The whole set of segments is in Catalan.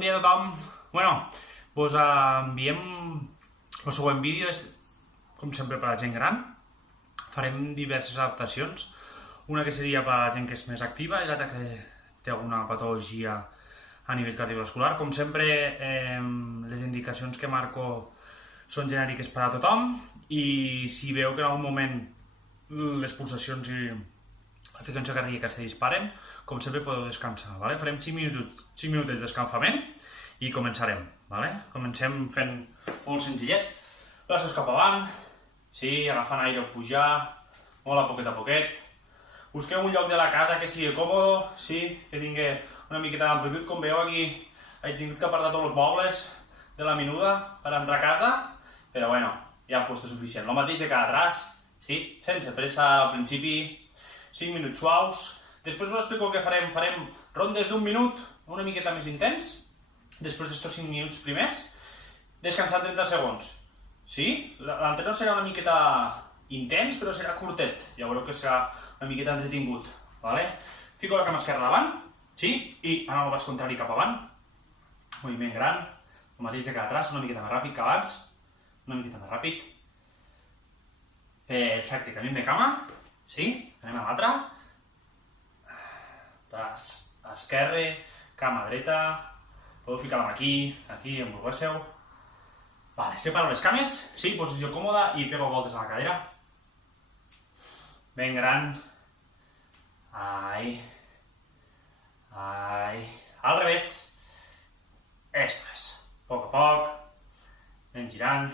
Bon dia a tothom. Doncs enviem el següent vídeo, és com sempre per a la gent gran. Farem diverses adaptacions. Una que seria per a la gent que és més activa i l'altra que té alguna patologia a nivell cardiovascular. Com sempre, les indicacions que marco són genèriques per a tothom i si veu que en algun moment les pulsacions i la freqüència cardíaca se disparen, com sempre podeu descansar. Farem 5 minuts de descansament i començarem. Comencem fent molt senzillet. Braços cap avant, agafant aire o pujar, molt a poquet. Busqueu un lloc de la casa que sigui còmode, que tingui una miqueta d'amplitud. Com veieu aquí, he tingut que apartar tots els mobles de la menuda per entrar a casa, però bueno, ja ha puesto suficient. El mateix de cada traç, sense pressa al principi, 5 minuts suaus. Després us explico el que farem. Farem rondes d'un minut, una miqueta més intens. Després d'estos 5 minuts primers, descansar 30 segons. L'anterior serà una miqueta intens, però serà curtet. Ja veureu que serà una miqueta entretingut. Fico la cama esquerra davant, i anar al pas contrari cap avant. Moviment gran, el mateix de cada traç, una miqueta més ràpid que abans. Una miqueta més ràpid. Perfecte, canviem de cama. Anem a l'altra. Pas esquerre, cama dreta. Podeu ficar la mà aquí, on volguéssiu. Separo les cames, posició còmoda i pego voltes a la cadera. Ben gran. Ahí. Al revés. Esto es. Poc a poc. Anem girant.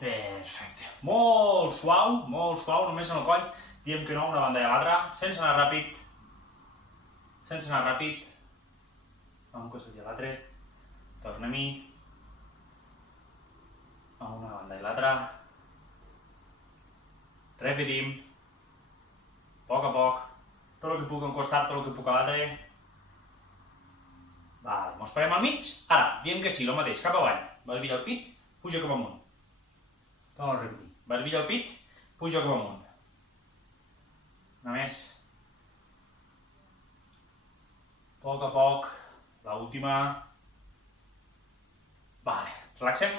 Perfecte. Molt suau, només en el coll. Diem que no, una banda i l'altra, sense anar ràpid. A un costat i a l'altre. Tornem-hi. A una banda i l'altra. Repetim. Poc a poc. Tot el que puc a un costat, tot el que puc a l'altre. Mos parem al mig. Ara, diem que sí, el mateix, cap avall. Barbilla al pit, puja cap amunt. Torno a repetir. Barbilla al pit, puja cap amunt. Una més. Poc a poc. L'última. Relaxem.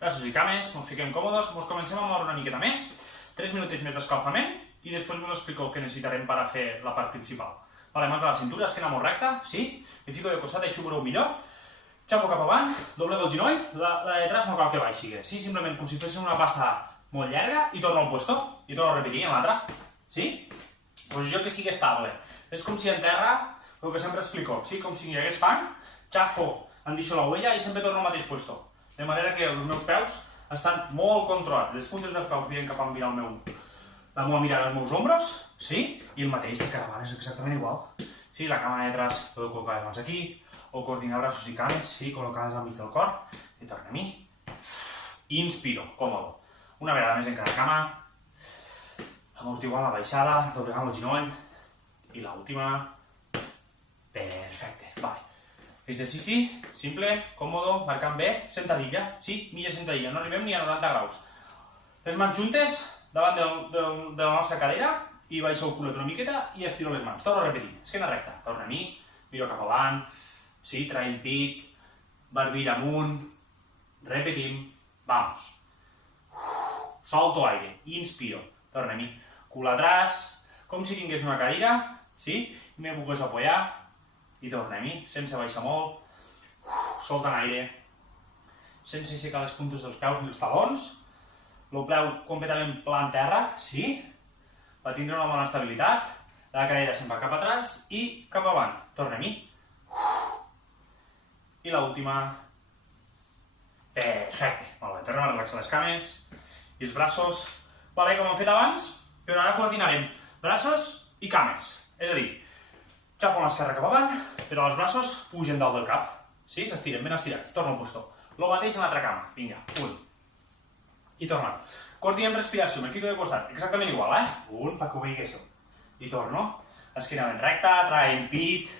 Braços i cames, mos fiquem còmodes, mos comencem a moure una miqueta més. 3 minutets més d'escalfament i després us explico el que necessitarem per a fer la part principal. Mans a la cintura, esquena molt recta, me fico de costat, així ho veureu millor. Xafo cap avant, doblego el genoll, la de detrás no cal que baixi, simplement com si fes una passa molt llarga i torno al puesto, i torno a repetir en l'altra. Posició que sigui estable. És com si en terra, el que sempre explico, com si hi hagués fang, xafo, deixo la huella i sempre torno al mateix puesto. De manera que els meus peus estan molt controlats. Les puntes dels peus miren cap a mirar la meva mirada als meus ombros, i el mateix de cada mà és exactament igual. La cama de detrás, podeu col·locar les mans aquí, o coordinar braços i cames, col·locades al mig del cor, i tornem-hi. Inspiro, còmode. Una vegada més en cada cama, amortiguant la baixada, doblegant el genoll, i l'última. Perfecte, exercici simple, còmode, marcant bé, sentadilla, mitja sentadilla, no arribem ni a 90 graus. Les mans juntes davant de la nostra cadera i baixo el culet una miqueta i estiro les mans. Torno a repetir, esquena recta, tornem-hi, miro cap avant, traiem pit, barbilla amunt, repetim, vamos. Solto aire, inspiro, tornem-hi, cul atrás, com si tingués una cadira, me pugués apoyar, i tornem-hi, sense baixar molt, soltant aire, sense aixecar les puntes dels peus ni els talons, el peu completament pla en terra, va tindre una bona estabilitat, la cadera se'n va cap atrás i cap avant, tornem-hi, i l'última, perfecte, molt bé, tornem a relaxar les cames i els braços, com hem fet abans, però ara coordinarem braços i cames, és a dir, xafo l'esquerra cap avant, però els braços pugen dalt del cap. S'estiren, ben estirats. Torno al puesto. El mateix en l'altra cama. Vinga, un. I tornem. Coordinem respiració, me fico de costat. Exactament igual, Un, perquè ho veiguéssiu. I torno. Esquena ben recta, traiem pit.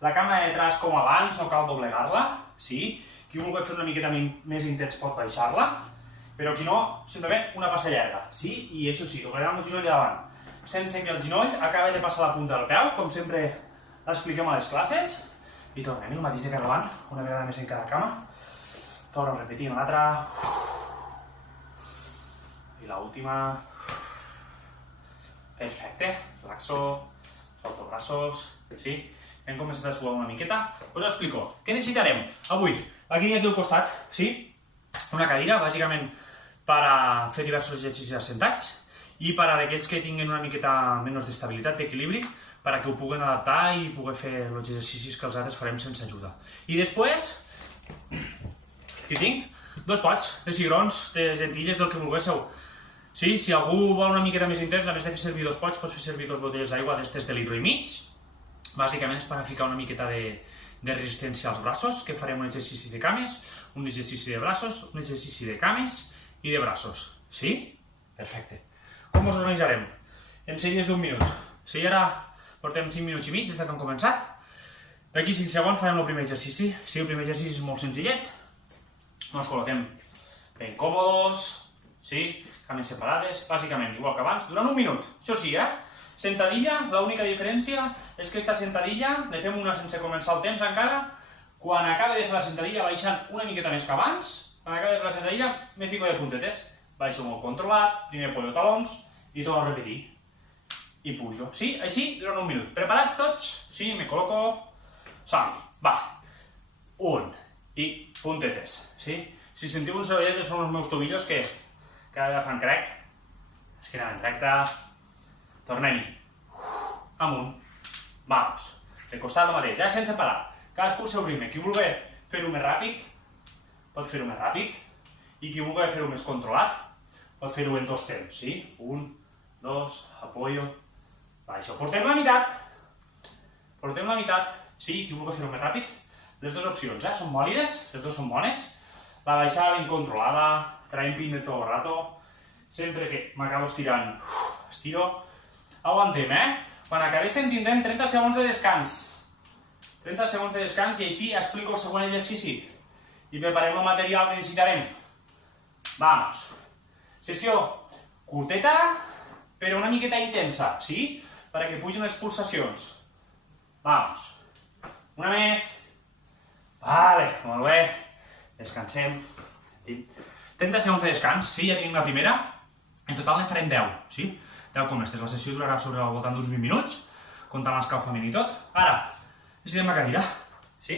La cama de detrás com abans, no cal doblegar-la. Qui vulgui fer una miqueta més intens pot baixar-la. Però qui no, simplement una passa llarga. I això sí, doblegam el genoll de davant. sense que el ginoll acabi de passar la punta del peu, com sempre expliquem a les classes. I tornem, el mateix de cada avant, una vegada més en cada cama. Torno repetint l'altra. I l'última. Perfecte. Relaxo, solto braços, sí? Hem començat a suar una miqueta. Us explico. Què necessitarem avui? Aquí al costat, sí? Una cadira, bàsicament per a fer diversos exercicis assentats i per a aquells que tinguin una miqueta menys d'estabilitat, d'equilibri, per a que ho puguen adaptar i poder fer els exercicis que els altres farem sense ajuda. I després, aquí tinc 2 pots de cigrons, de gentilles, del que vulguéssiu. Sí, si algú vol una miqueta més intens, a més de fer servir 2 pots, pots fer servir 2 botelles d'aigua d'estes de litro i mig. Bàsicament és per a ficar una miqueta de resistència als braços, que farem un exercici de cames, un exercici de braços, un exercici de cames i de braços. Sí? Perfecte. Com us organitzarem? En sèries d'1 minut. Sí, ara portem 5 minuts i mig des que hem començat. D'aquí 5 segons farem el primer exercici. Sí, el primer exercici és molt senzillet. Ens col·loquem ben còmodes, sí? Cames separades, bàsicament, igual que abans, durant 1 minut. Això sí, Sentadilla, l'única diferència és que aquesta sentadilla, ne fem una sense començar el temps encara, quan acabe de fer la sentadilla baixant una miqueta més que abans, quan acabe de fer la sentadilla me fico de puntetes, baixo molt controlat, primer pollo talons i torno a repetir. I pujo. Sí? Així durant 1 minut. Preparats tots? Sí? Me col·loco. Som-hi. Va. 1. I puntetes. Sí? Si sentiu un sorollet són els meus tobillos que cada vegada fan crec. Esquena ben recta. Tornem-hi. Amunt. Vamos. De costat el mateix, sense parar. Cadascú el seu ritme. Qui vulgui fer-ho més ràpid, pot fer-ho més ràpid. I qui vulgui fer-ho més controlat, pot fer-ho en 2 temps. Sí? 1, 2, apoyo. Baixo. Portem la meitat. Portem la meitat. Sí, qui vulgui fer-ho més ràpid. Les 2 opcions, són vàlides, les 2 són bones. La baixada ben controlada, traient pin de tot el rato. Sempre que m'acabo estirant, estiro. Aguantem, Quan acabéssim tindrem 30 segons de descans. 30 segons de descans i així explico el següent exercici. I preparem el material que necessitarem. Vamos. Sessió curteta, però una miqueta intensa, sí? Perquè pugin les pulsacions. Vamos. Una més. Vale, molt bé. Descansem. 30 segons de descans, sí? Ja tenim la primera. En total en farem 10, sí? 10 com estes. La sessió durarà sobre al voltant d'uns 20 minuts, comptant l'escalfament i tot. Ara, necessitem la cadira, sí?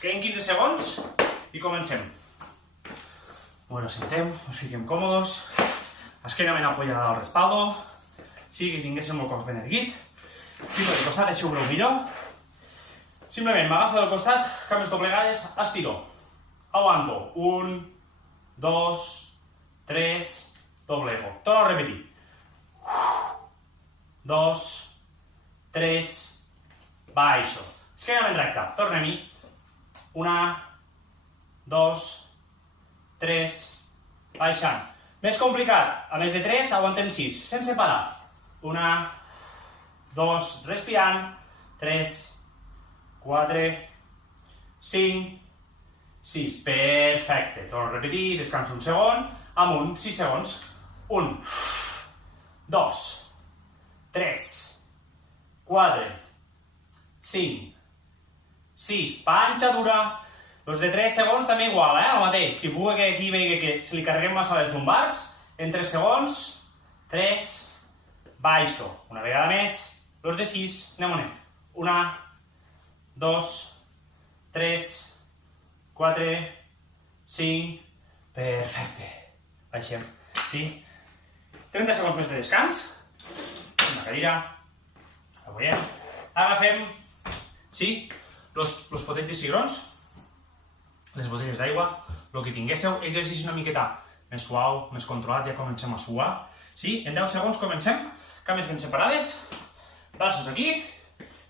Queden 15 segons i comencem. Ens assentem, ens fiquem còmodes, esquena ben apoyada al respaldo, sí, que tinguéssim el cos ben erguit, fico de costat, deixeu breu millor. Simplement m'agafo del costat, cames doblegades, estiro. Aguanto. 1, 2, 3, doblego. Torno a repetir. 2, 3, baixo. Esquena ben recta. Tornem-hi. 1, 2, 3, baixant. Més complicat. A més de 3, aguantem 6. Sense parar. 1, 2, respirant. 3, 4, 5, 6. Perfecte. Torno a repetir. Descanso un segon. Amunt. 6 segons. 1, 2, 3, 4, 5, 6. Panxa dura. Els de 3 segons també igual, el mateix. Qui pugui que aquí vegi que se li carreguem massa les lumbars, en 3 segons, 3, baixo. Una vegada més, els de 6, anem-ho. 1, 2, 3, 4, 5, perfecte. Baixem, sí? 30 segons més de descans. Una cadira. Apoyem. Agafem, sí, els potets de cigrons, les botelles d'aigua, el que tinguéssiu, exercici una miqueta més suau, més controlat, ja comencem a suar. Sí? En 10 segons comencem, cames ben separades, braços aquí,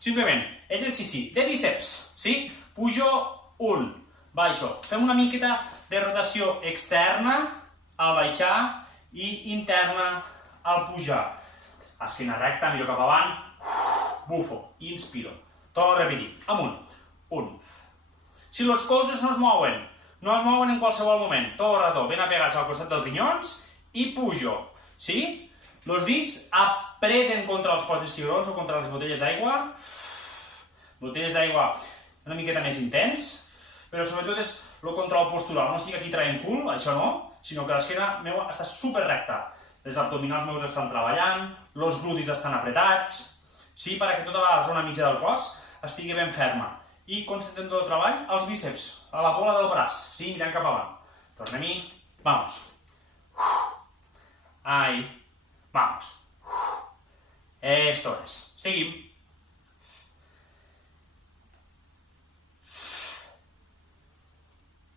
simplement, exercici de bíceps, sí? Pujo 1, baixo. Fem una miqueta de rotació externa al baixar i interna al pujar. Esquena recta, miro cap avant, bufo, inspiro. Torno a repetir, amunt, 1. Si els colzes no es mouen en qualsevol moment, tot el rato ben apegats al costat dels rinyons i pujo, sí? Els dits apreten contra els pots de cigrons o contra les botelles d'aigua. Botelles d'aigua una miqueta més intens, però sobretot és el control postural. No estic aquí traient cul, això no, sinó que l'esquena meva està super recta. Les abdominals meus estan treballant, els glutis estan apretats, sí, perquè tota la zona mitja del cos estigui ben ferma. I concentrem tot el treball als bíceps, a la bola del braç, sí, mirant cap avant. Tornem-hi, vamos. Ahí, vamos. Esto es. Seguim.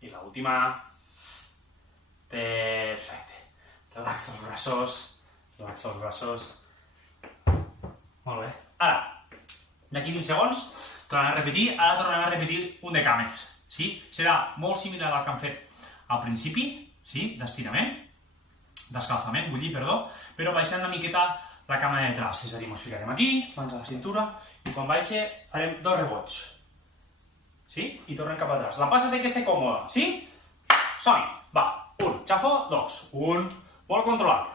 I l'última. Perfecte. Relaxa els braços. Relaxa els braços. Molt bé. Ara, d'aquí 20 segons, tornem a repetir. Ara tornem a repetir un de cames. Sí? Serà molt similar al que hem fet al principi, sí? D'estirament. D'escalfament, vull dir, perdó. Però baixant una miqueta la cama de detrás. És a dir, ens ficarem aquí, mans a la cintura, i quan baixe farem 2 rebots. Sí? I tornem cap atrás. La passa té que ser còmoda, sí? Som-hi, va. 1, xafo, 2. 1, molt controlat.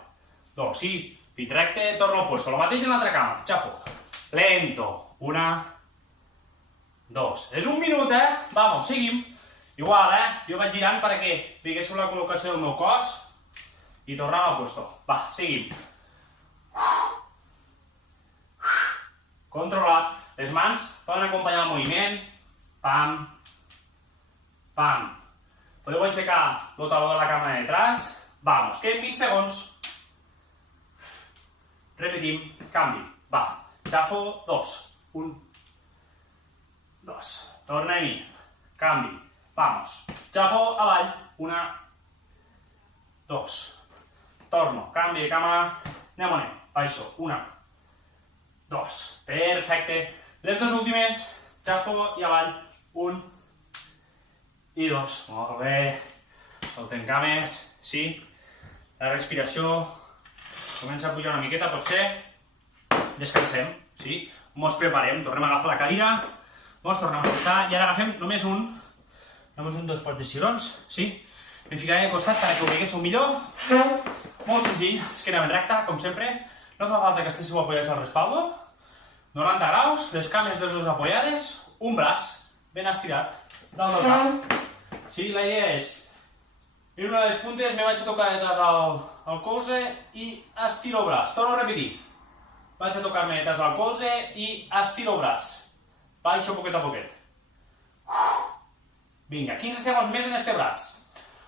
2, sí, pit recte, torno al puesto. Lo mateix en l'altra cama, xafo. Lento. 1, 2. És un minut, Vamos, seguim. Igual, Jo vaig girant perquè veiéssiu la col·locació del meu cos i tornem al puesto. Va, seguim. Controlat. Les mans poden acompanyar el moviment. Pam. Pam. Podeu aixecar el taló de la cama de detrás. Vamos, queden 20 segons. Repetim, canvi. Va, xafo, 2. 1, 2. Tornem-hi. Canvi. Vamos. Xafo, avall. 1, 2. Torno. Canvi de cama. Anem on anem. Baixo. 1, 2. Perfecte. Les dues últimes. Xafo i avall. 1 i 2. Molt bé. Soltem cames. Sí. La respiració comença a pujar una miqueta, potser. Descansem. Sí. Mos preparem. Tornem a agafar la cadira. Mos tornem a soltar. I ara agafem només un dels pots de cigrons. Sí. Em ficaré al costat perquè ho veiéssiu millor. Molt senzill. Esquena ben recta, com sempre. No fa falta que estéssiu apoyats al respaldo. 90 graus. Les cames dels dos apoyades. Un braç ben estirat dalt del cap. Sí, la idea és, en una de les puntes me vaig a tocar detrás al colze i estiro el braç. Torno a repetir. Vaig a tocar-me detrás al colze i estiro el braç. Baixo poquet a poquet. Vinga, 15 segons més en este braç.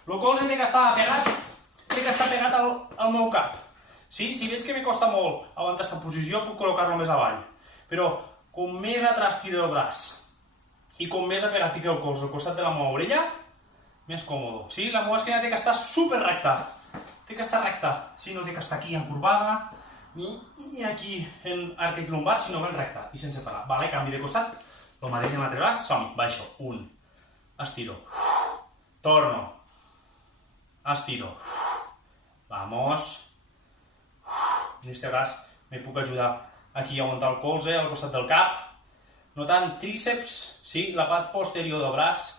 El colze té que estar pegat al meu cap. Sí, si veig que me costa molt aguantar aquesta posició, puc col·locar-lo més avall. Però com més atrás tiro el braç i com més apegat tinc el colze al costat de la meva orella, més còmode. Sí, la meva esquena té que estar super recta. Té que estar recta. Sí, no té que estar aquí encorbada, ni aquí en arquet lumbar, sinó ben recta i sense parar. Vale, canvi de costat. El mateix en l'altre braç. Som-hi. Baixo. 1. Estiro. Torno. Estiro. Vamos. En este braç me puc ajudar aquí a aguantar el colze al costat del cap. Notant tríceps, sí, la part posterior del braç.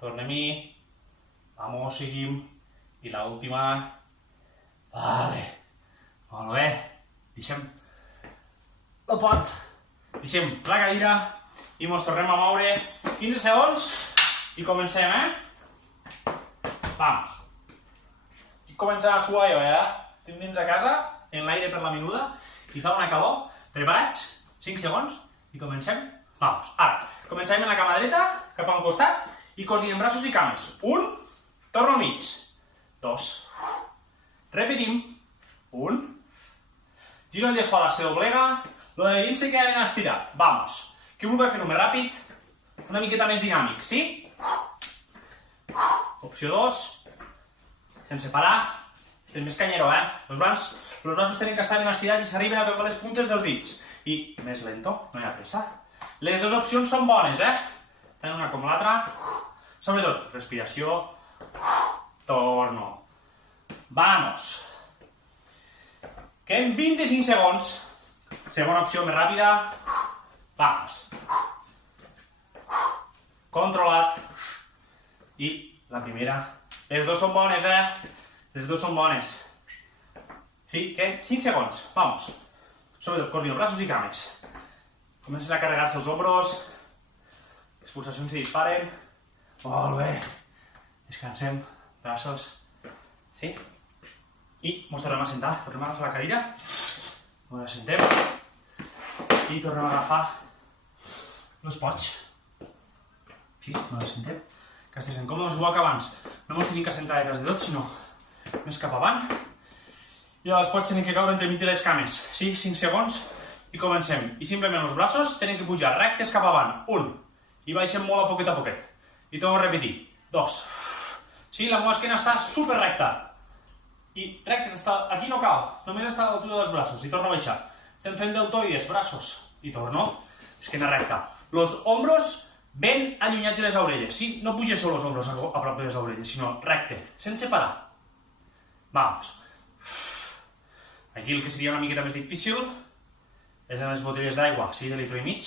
Tornem-hi. Vamos, seguim. I l'última. Vale. Molt bé. Deixem el pot. Deixem la cadira i mos tornem a moure 15 segons i comencem, Vamos. Estic començant a suar jo, Estic dins a casa, en l'aire per la menuda, i fa una calor. Preparats? 5 segons i comencem. Vamos. Ara, comencem en la cama dreta, cap a un costat, i coordinem braços i cames. 1, torno al mig. 2. Repetim. 1. Giro el de fora, se doblega. Lo de dins se queda ben estirat. Vamos. Què vulgueu fer-ho més ràpid? Una miqueta més dinàmic, sí? Opció 2. Sense parar. Estem més canyero, Els braços tenen que estar ben estirats i s'arriben a tocar les puntes dels dits. I més lento, no hi ha pressa. Les dues opcions són bones, Tant una com l'altra. Sobretot, respiració. Torno. Vamos. Queden 25 segons. Segona opció més ràpida. Vamos. Controlat. I la primera. Les dues són bones, Les dues són bones. Sí, que 5 segons, vamos. Sobre el coordinador, brazos y cames. Comencen a carregar-se els hombros. Les pulsacions se disparen. Molt bé. Descansem, braços. Sí? I ens tornem a sentar. Tornem a agafar la cadira. Ens assentem. I tornem a agafar els pots. Sí, ens assentem. Que estiguem còmodes, igual que abans. No ens tenim que assentar detrás de tot, sinó més cap avant. I els pots tenen que caure entre mig de les cames. Sí, 5 segons i comencem. I simplement els braços tenen que pujar rectes cap avant. 1. I baixem molt a poquet. I torno a repetir. 2. Sí, la meva esquena està super recta. I rectes, aquí no cal. Només està a l'altura dels braços. I torno a baixar. Estem fent deltoides, braços. I torno. Esquena recta. Los hombros ben allunyats de les orelles. Sí, no puges solo els hombros a prop de les orelles, sinó recte, sense parar. Vamos. Aquí el que seria una miqueta més difícil és en les botelles d'aigua, sí, de litro i mig.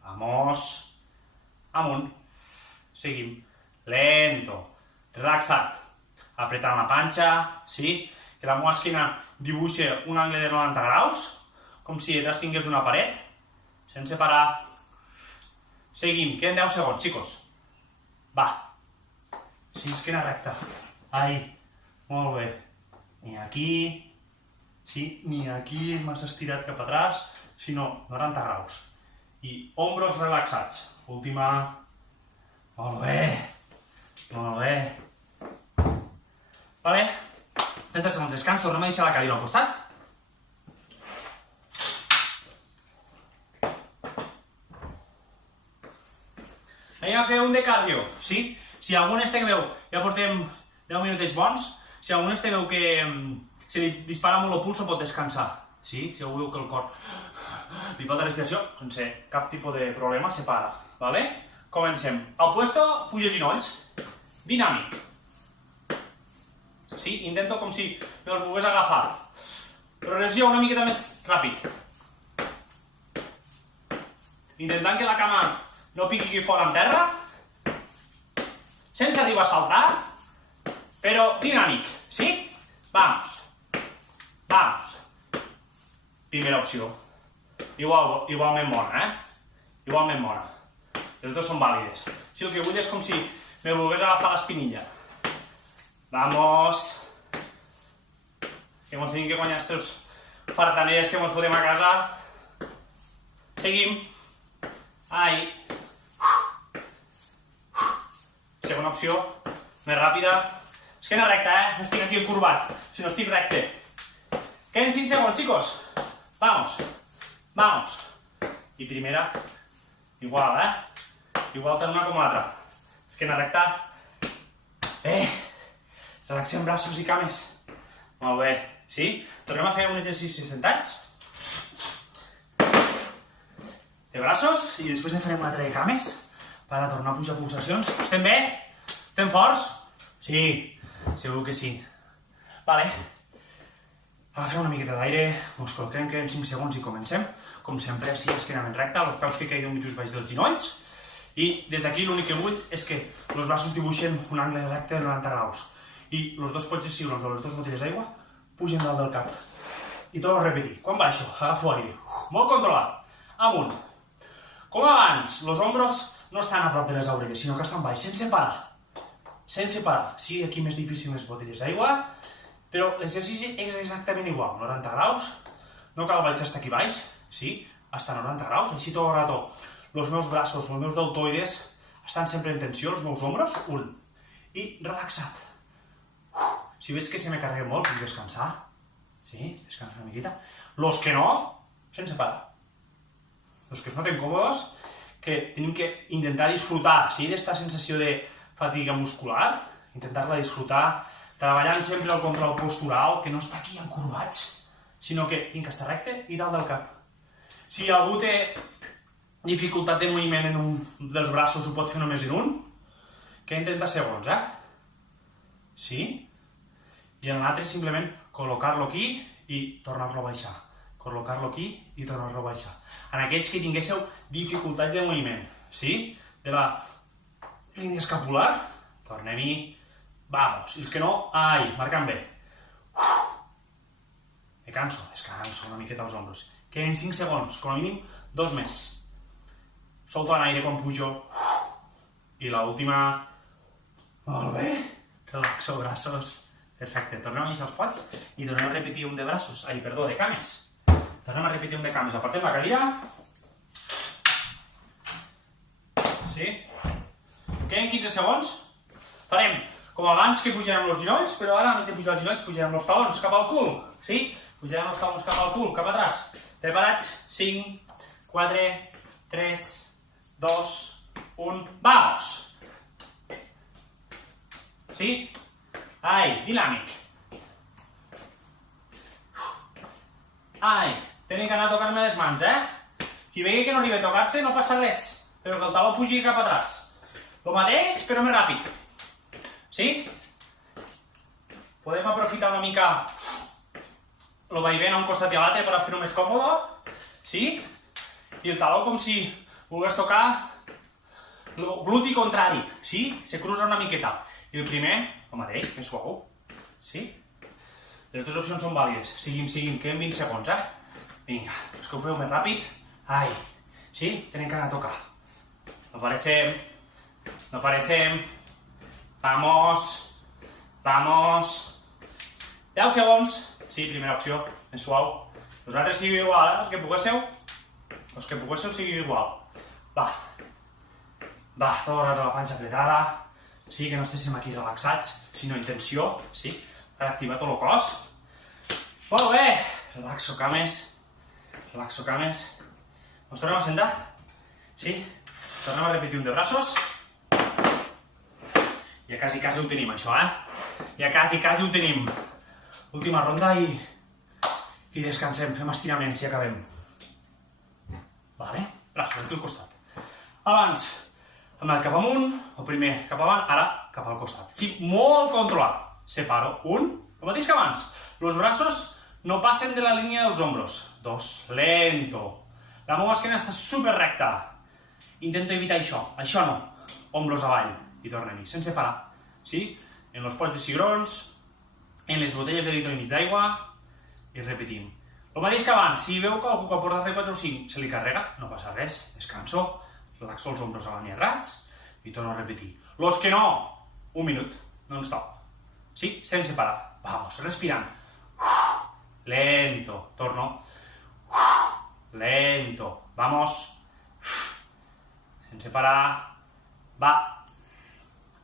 Vamos. Amunt. Seguim. Lento. Relaxat. Apretant la panxa, sí? Que la meva esquena dibuixa un angle de 90 graus, com si detrás tingués una paret, sense parar. Seguim, queden 10 segons, chicos. Va. Sí, esquena recta. Ahí. Molt bé. Ni aquí, sí, ni aquí m'has estirat cap atrás, sinó 90 graus. I hombros relaxats. Última. Molt bé. Molt bé. Vale. 30 segons descans, tornem a deixar la cadira al costat. Anem a fer un de cardio, sí? Si algun este que veu, ja portem 10 minutets bons, si algun este veu que se li dispara molt el pulso pot descansar, sí? Si algú veu que el cor li falta respiració, sense cap tipus de problema, se para, vale? Comencem. Al puesto, puja ginolls. Dinàmic. Sí? Intento com si me'ls volgués agafar. Progressió una miqueta més ràpid. Intentant que la cama no piqui aquí fora en terra, sense arribar a saltar, però dinàmic, sí? Vamos. Vamos. Primera opció. Igualment bona, Igualment bona. Les dues són vàlides. Si el que vull és com si me volgués agafar l'espinilla. Vamos. Que mos tenim que guanyar estos fartaners que mos fotem a casa. Seguim. Ahí. Segona opció. Més ràpida. Esquena recta, no estic aquí curvat, sinó estic recte. Queden 5 segons, chicos. Vamos. Vamos. I primera, igual, Igual tant una com l'altra. Esquena recta. Relaxem braços i cames. Molt bé, sí? Tornem a fer un exercici sentats. De braços i després en farem un altre de cames per a tornar a pujar pulsacions. Estem bé? Estem forts? Sí. Segur que sí. Vale. Agafem una miqueta d'aire, ens col·loquem, queden 5 segons i comencem. Com sempre, així, esquena ben recta, els peus que caiguin just baix dels ginolls. I des d'aquí l'únic que vull és que els braços dibuixen un angle recte de 90 graus. I els dos pots de cigrons o les dues botelles d'aigua pugen dalt del cap. I torno a repetir. Quan baixo, agafo aire. Molt controlat. Amunt. Com abans, els ombros no estan a prop de les orelles, sinó que estan baix, sense parar. Sense parar. Sí, aquí més difícil les botelles d'aigua, però l'exercici és exactament igual. 90 graus, no cal baixar fins aquí baix, sí, hasta 90 graus, així tot el rato. Els meus braços, els meus deltoides estan sempre en tensió, els meus ombros, i relaxat. Si veig que se me carrega molt, puc descansar. Sí, descanso una miqueta. Los que no, sense parar. Los que es noten còmodes, que tenim que intentar disfrutar, sí, d'esta sensació de fatiga muscular, intentar-la disfrutar, treballant sempre el control postural, que no està aquí encorbats, sinó que tinc que estar recte i dalt del cap. Si algú té dificultat de moviment en un dels braços, ho pot fer només en un, queden 30 segons, Sí? I en l'altre simplement col·locar-lo aquí i tornar-lo a baixar. Col·locar-lo aquí i tornar-lo a baixar. En aquells que tinguéssiu dificultats de moviment, sí? De la línia escapular, tornem-hi, vamos. I els que no, ai, marcant bé. descanso una miqueta els ombros. Queden 5 segons, com a mínim 2 més. Solto l'aire quan pujo. I l'última... Molt bé. Relaxo braços. Perfecte, tornem a deixar els pots i tornem a repetir un de braços. Ai, perdó, de cames. Tornem a repetir un de cames. Apartem la cadira. Sí? Queden 15 segons. Farem com abans que pujarem els genolls, però ara, a més de pujar els genolls, pujarem els talons cap al cul. Sí? Pujarem els talons cap al cul, cap atràs. Preparats? 5, 4, 3, 2, 1... Vamos! Sí? Ai, dinàmic. Ai, tenen que anar a tocar-me les mans, Qui vegi que no arriba a tocar-se no passa res, però que el taló pugi cap atràs. Lo mateix, però més ràpid. Sí? Podem aprofitar una mica el vaivén a un costat i a l'altre per a fer-ho més còmode. Sí? I el taló com si volgués tocar el gluti contrari. Sí? Se cruza una miqueta. I el primer, el mateix, més suau. Sí? Les dues opcions són vàlides. Seguim, queden 20 segons, Vinga, és que ho feu més ràpid. Ai, sí? Tenen que anar a tocar. No parecem. Vamos. 10 segons. Sí, primera opció, més suau. Els altres siguin igual, Els que poguéssiu siguin igual. Va, tot el rato la panxa apretada. Sí, que no estéssim aquí relaxats, sinó en tensió, sí? Per activar tot el cos. Molt bé. Relaxo cames. Ens tornem a sentar? Sí? Tornem a repetir un de braços. Ja quasi ho tenim, això, Ja quasi ho tenim. Última ronda i descansem, fem estiraments i acabem. Vale? Braços aquí al costat. Abans, hem anat cap amunt, el primer cap avant, ara cap al costat. Sí, molt controlat. Separo, el mateix que abans. Els braços no passen de la línia dels ombros. 2, lento. La meva esquena està super recta. Intento evitar això no. Ombros avall. I tornem-hi, sense parar. Sí? En els pots de cigrons, en les botelles de litre i mig d'aigua, i repetim. El mateix que abans, si veu que algú que porta 3, 4 o 5 se li carrega, no passa res, descanso, relaxo els ombros avant i rats, i torno a repetir. Los que no, 1 minut, non-stop. Sí? Sense parar. Vamos, respirant. Lento, torno. Lento, vamos. Sense parar. Va.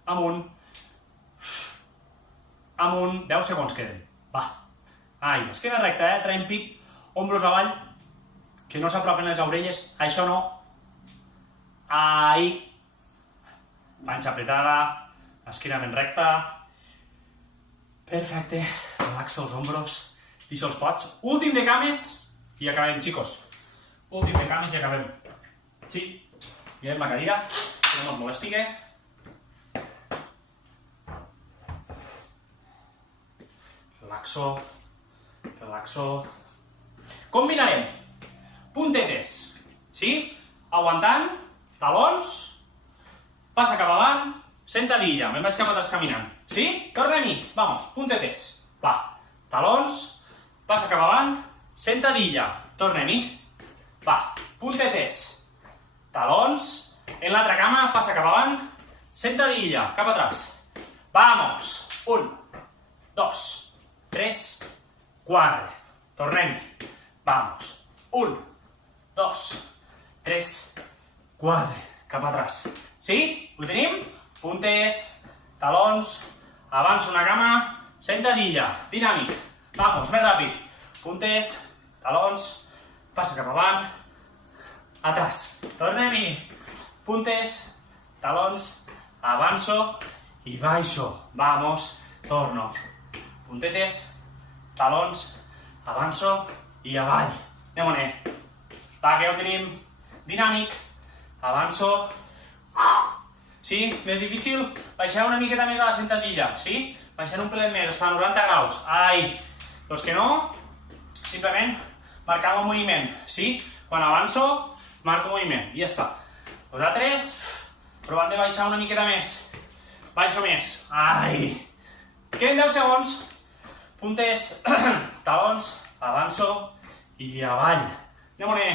Amunt. 10 segons queden. Va. Ai, esquena recta, traiem pit, ombros avall, que no s'apropen les orelles, això no. Ai. Panxa apretada, esquena ben recta. Perfecte. Relaxa els ombros, deixa els pots. Últim de cames i acabem, xicos. Últim de cames i acabem. Sí. Llevem la cadira, que no ens molestigui. Relaxo. Combinarem puntetes, sí? Aguantant, talons, passa cap avant, sentadilla, me'n vaig cap atrás caminant, sí? Tornem-hi, vamos, puntetes, va, talons, passa cap avant, sentadilla, tornem-hi, va, puntetes, talons, en l'altra cama, passa cap avant, sentadilla, cap atrás, vamos, 1, 2, 3, 4. Tornem-hi. Vamos. 1, 2, 3, 4. Cap atrás. Sí? Ho tenim? Puntes, talons, avanço una cama, sentadilla, dinàmic. Vamos, més ràpid. Puntes, talons, passa cap avant, atrás. Tornem-hi. Puntes, talons, avanço i baixo. Vamos, torno. Puntetes, talons, avanço i avall. Anem-hi. Va, que ja ho tenim. Dinàmic. Avanço. Sí? Més difícil? Baixar una miqueta més a la sentadilla. Sí? Baixar un pelet més, hasta 90 graus. Ai! Los que no, simplement marcant el moviment. Sí? Quan avanço, marco moviment. I ja està. Els altres, provant de baixar una miqueta més. Baixo més. Ai! Queden 10 segons. Puntes, talons, avanço i avall. Anem-hi.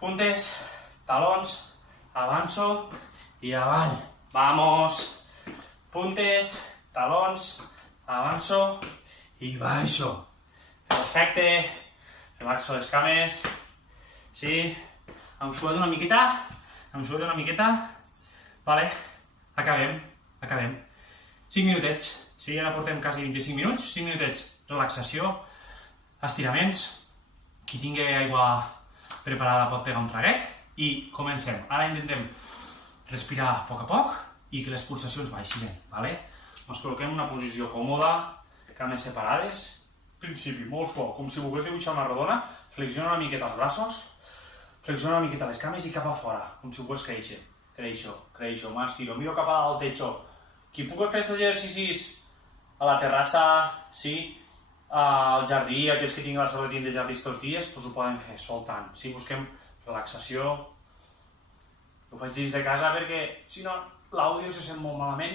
Puntes, talons, avanço i avall. Vamos. Puntes, talons, avanço i baixo. Perfecte. Relaxo les cames. Sí. Hem suat una miqueta. Vale. Acabem. 5 minutets. Sí, ara portem quasi 25 minuts. 5 minutets. Relaxació. Estiraments. Qui tingui aigua preparada pot pegar un traguet. I comencem. Ara intentem respirar a poc i que les pulsacions baixin. Vale? Ens col·loquem en una posició còmoda, cames separades. Principi, molt suau, com si volgués dibuixar una rodona. Flexiona una miqueta els braços, flexiona una miqueta les cames i cap a fora, com si volgués créixer. Creixo, m'estiro, miro cap al techo. Qui pugui fer aquests exercicis a la terrassa, sí, al jardí, aquells que tinguin la sort de tindre jardí aquests dies, doncs ho poden fer soltant. Sí, busquem relaxació. Ho faig dins de casa perquè, si no, l'àudio se sent molt malament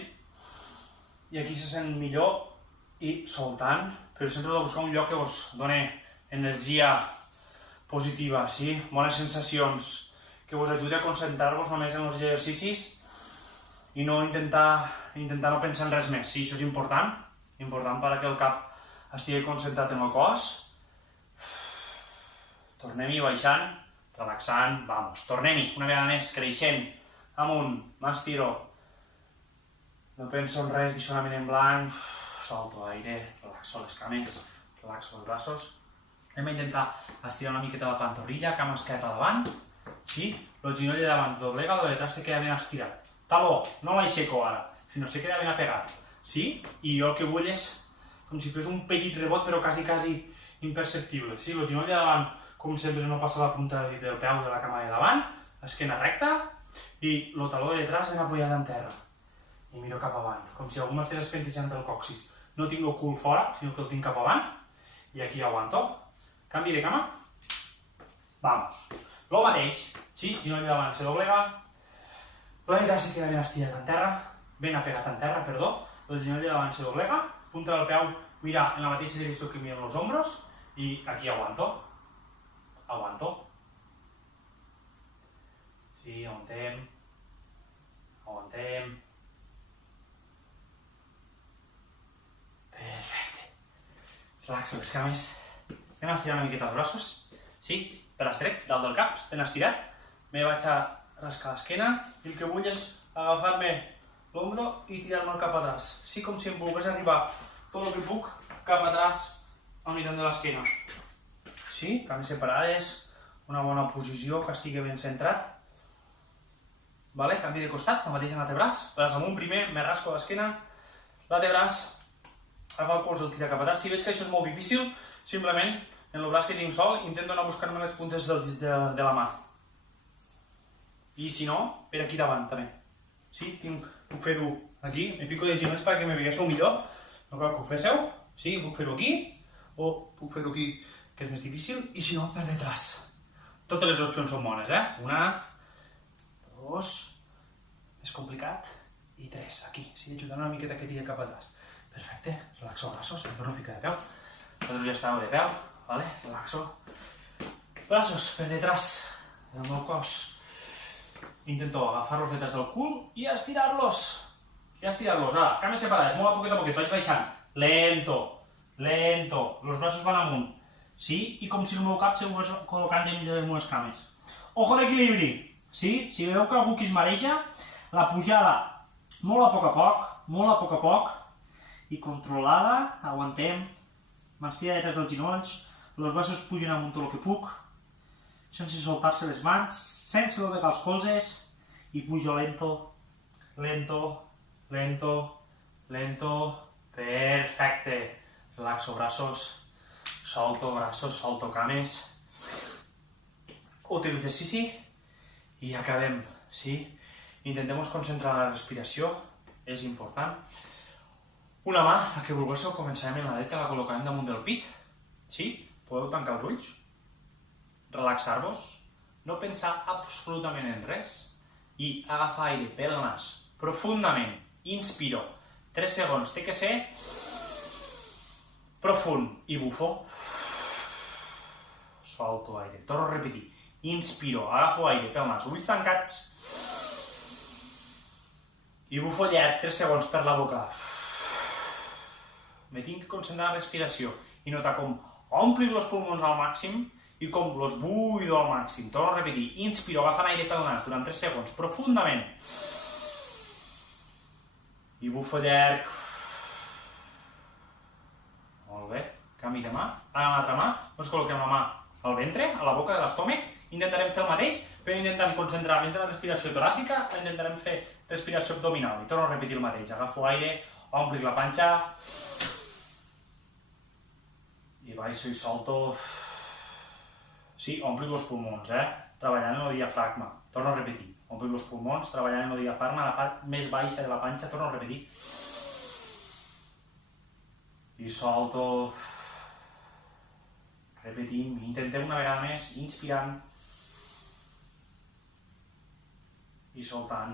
i aquí se sent millor i soltant, però sempre heu de buscar un lloc que us doni energia positiva, sí? Bones sensacions, que us ajudi a concentrar-vos només en els exercicis i no intentar no pensar en res més. Sí, això és important perquè el cap estigui concentrat en el cos. Tornem-hi baixant, relaxant, vamos. Tornem-hi, una vegada més, creixent, amunt, m'estiro. No penso en res, deixo la ment en blanc, solto aire, relaxo les cames, relaxo els braços. Anem a intentar estirar una miqueta la pantorrilla, cama esquerra davant, sí? El ginoll de davant doblega, el de detrás se queda ben estirat. Taló, no l'aixeco ara, sinó se queda ben apegat, sí? I jo el que vull és com si fes un petit rebot, però quasi imperceptible, sí? El ginoll de davant, com sempre, no passa la punta del dit del peu de la cama de davant, esquena recta, i el taló de detrás ben apoyat en terra. I miro cap avant, com si algú m'estés espentejant del còccix. No tinc el cul fora, sinó que el tinc cap avant, i aquí aguanto. Canvi de cama. Vamos. Lo mateix. Sí, ginoll de davant se doblega. El de detrás se queda ben estirat en terra. Ben apegat en terra, perdó. El ginoll de davant se doblega. Punta del peu mira en la mateixa direcció que miren els hombros. I aquí aguanto. Aguanto. Sí, aguantem. Aguantem. Perfecte. Relaxo les cames. Anem a estirar una miqueta els braços. Sí, per l'estrec, dalt del cap, ben estirat. Me vaig a rascar l'esquena i el que vull és agafar-me l'ombro i tirar-me'l cap atrás. Sí, com si em volgués arribar tot el que puc cap atrás al mitant de l'esquena. Sí, cames separades, una bona posició, que estigui ben centrat. Vale, canvi de costat, el mateix en l'antebraç. Braç amunt primer, me rasco l'esquena. L'antebraç, agafa el colze, el tira cap atrás. Si veig que això és molt difícil, simplement, en el braç que tinc sol, intento anar buscant-me les puntes de la mà. I si no, per aquí davant, també. Sí, puc fer-ho aquí, me fico de ginolls perquè me veiéssiu millor. No cal que ho féssiu. Sí, puc fer-ho aquí, o puc fer-ho aquí, que és més difícil, i si no, per detrás. Totes les opcions són bones, eh? 1, 2, més complicat, i 3, aquí. Sí, ajudant una miqueta que tira cap atrás. Perfecte, relaxo els braços, em torno a ficar de peu. Vosaltres ja estàveu de peu, vale? Relaxo. Braços per detrás del meu cos. Intento agafar-los detrás del cul i estirar-los. Ara, cames separades, molt a poquet, vaig baixant. Lento. Los braços van amunt. Sí? I com si el meu cap se volgués col·locant dins de les meves cames. Ojo d'equilibri. Sí? Si veieu que algú que es mareja, la pujada molt a poc a poc, i controlada, aguantem. M'estira detrás dels ginolls, els braços pugen amunt tot el que puc, sense soltar-se les mans, sense doblegar els colzes, i pujo lento. Perfecte. Relaxo braços, solto cames. Últim exercici i acabem, sí? Intentem concentrar la respiració, és important. Una mà, la que volguéssiu, començarem en la dreta, la col·locarem damunt del pit. Sí? Podeu tancar els ulls, relaxar-vos, no pensar absolutament en res i agafar aire pel nas, profundament. Inspiro. 3 segons. Té que ser profund i bufo. Solto aire. Torno a repetir. Inspiro, agafo aire pel nas, ulls tancats. I bufo llarg, 3 segons per la boca. Me tinc que concentrar en la respiració i notar com omplir els pulmons al màxim i com los buido al màxim. Torno a repetir. Inspiro, agafant aire pel nas durant 3 segons, profundament. I bufo llarg. Molt bé. Canvi de mà. Ara l'altra mà. Ens col·loquem la mà al ventre, a la boca de l'estómac. Intentarem fer el mateix, però intentarem concentrar més de la respiració toràcica, intentarem fer respiració abdominal. I torno a repetir el mateix. Agafo aire, omplis la panxa. I baixo i solto. Sí, omplis els pulmons, treballant en el diafragma. Torno a repetir. Omplis els pulmons, treballant en el diafragma, la part més baixa de la panxa, torno a repetir. I solto. Repetim, intentem una vegada més, inspirant. I soltant.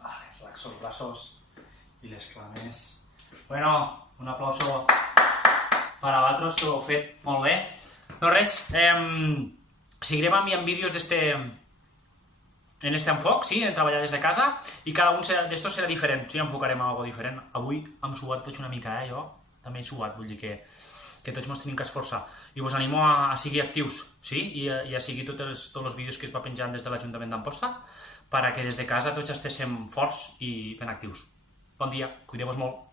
Vale, relaxo els braços i les cames. Bueno, un aplauso para vosaltres que ho heu fet molt bé. No res, seguirem enviant vídeos en este enfoc, sí, en treballar des de casa, i cada un d'estos serà diferent, sí, enfocarem algo diferent. Avui hem suat tots una mica, jo també he suat, vull dir que tots ens tenim que esforçar. I us animo a seguir actius, sí, i a seguir tots els vídeos que es va penjant des de l'Ajuntament d'Amposta, perquè des de casa tots estiguem forts i ben actius. Bon dia, cuideu-vos molt.